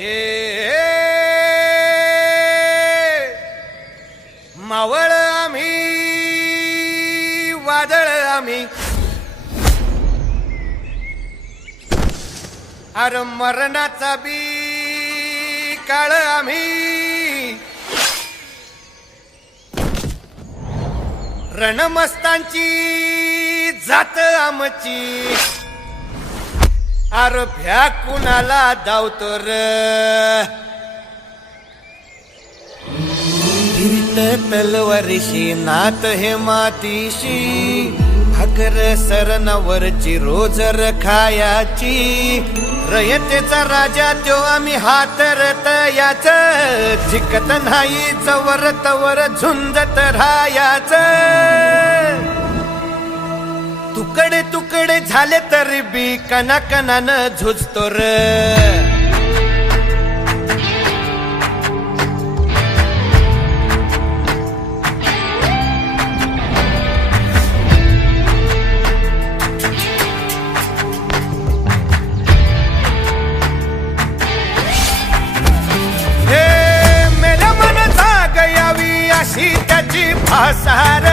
हे मावळ आम्ही वादळ आम्ही अरे मरणाचा बी काळ आम्ही रणमस्तांची जात आमची अरे भ्या कुणाला धावतो र तलवारीशी नात हे मातीशी भाकर सरणावरची रोजर खायाची रयतेचा राजा त्यो आम्ही हातरत याच जिकत नाही जवर तवर झुंजत राहायाच तुकडे तुकडे झाले तरी बी कणाकणानं झुजतो र अशी त्याची भासार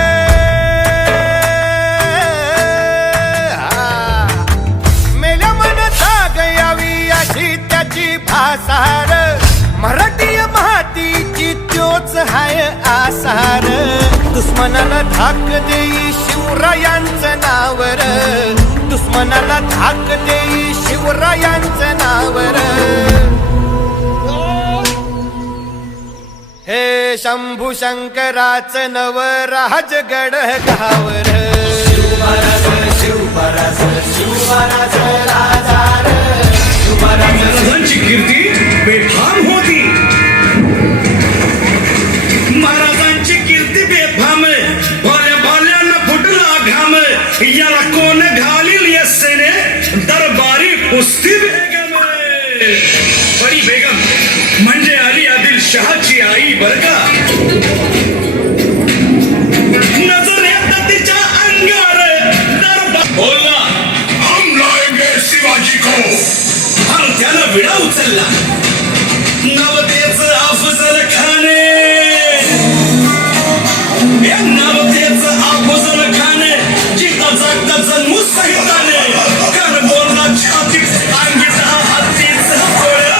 मेल्या मन जाग यावी अशी त्याची भासार मराठी मातीची त्योच हाय आसार दुश्मनाला धाक देई शिवरायांचं नावर दुश्मनाला धाक देई शिवरायांचं नावर हे शंभू शंकराचं नव राजगड गावर महाराजांची कीर्ती बेफाम होती महाराजांची कीर्ती बेफाम बाल्या बाल्यांना फुटला घाम याला कोण घालील यस्सेने दरबारी कुस्ती बेगम बडी बेगम म्हणजे अली आदिल शहाची आई बर का नजर येतात तिच्या अंगार बोलला हम लाएंगे शिवाजी को आणि त्यानं विडा उचलला नवतेच अफजल खाने या नवतेच अफजल खाने जिता जागता जन्मू सहिताने कर बोलला छाती अंगीचा हत्तीचा पोळ्या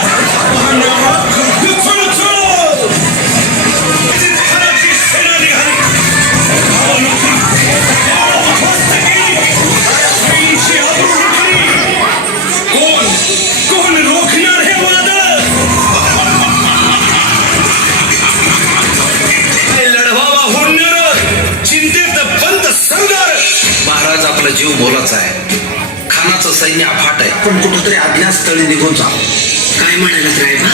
महाराज आपला जीव मोलाचा आहे खानाचं सैन्य अफाट आहे पण कुठंतरी अज्ञातस्थळी निघून जा काय म्हणाला रायबा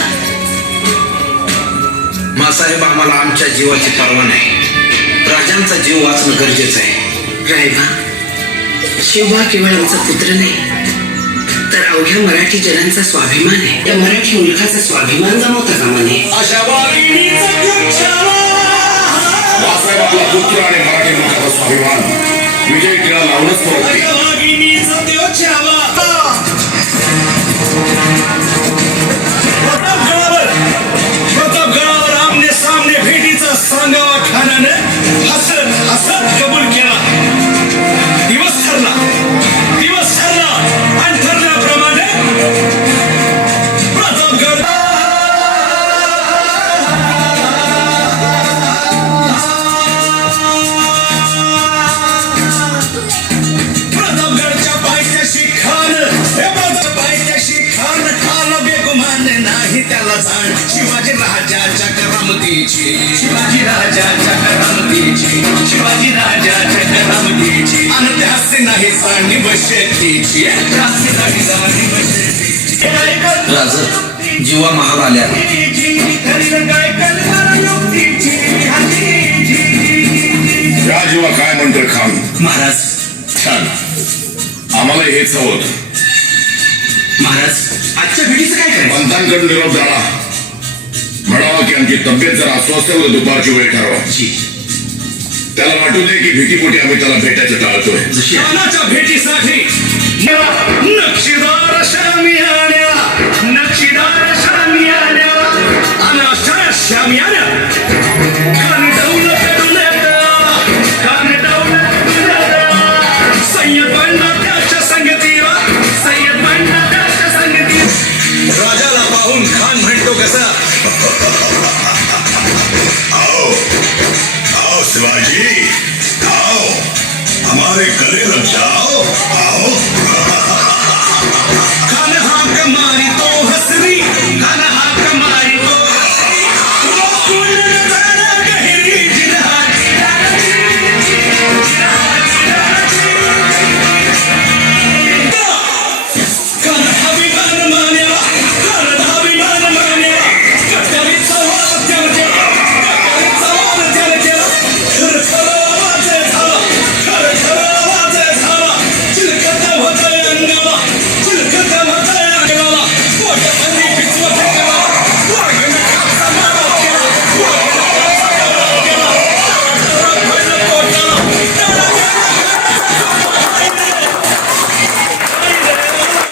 मासाहेब आम्हाला आमच्या जीवाची पर्वा नाही राजांचा जीव वाचणं गरजेचं आहे रायबा शिवबा केवळ आमचा पुत्र नाही तर अवघ्या मराठी जनांचा स्वाभिमान आहे त्या मराठी मुलखाचा स्वाभिमान गमावता कामा नये अशा वाघिणीचा मासाहेब आपला पुत्र आणि मराठी मुलखाचा स्वाभिमान विजय टिळा लावूनच परत वाघिणीचा देव छावा प्रतापगडावर आमने सामने भेटीचा सांगावा खानाने हसत हसत कबूल केला दिवस ठरला आणि ठरल्याप्रमाणे प्रतापगड प्रतापगडच्या पायथ्याशी खान आला बेगुमान नाही त्याला जाण शिवाजी राजाच्या करामतीची आणि त्यासे नाही जाणी बशेतीची राज जीवा महाल आल्या या जीवा काय म्हणतोय खान महाराज छान आम्हाला हेच हवं होतं महाराज आजच्या भेटीचं काय करायचं पंतांकडे निरोप झाला म्हणावं की आमची तब्येत जर अस्वस्थ व दुपारची वेळ ठरवा त्याला वाटू दे की भीतीपोटी आम्ही त्याला भेटायचं टाळतोय खानाच्या भेटीसाठी नक्षी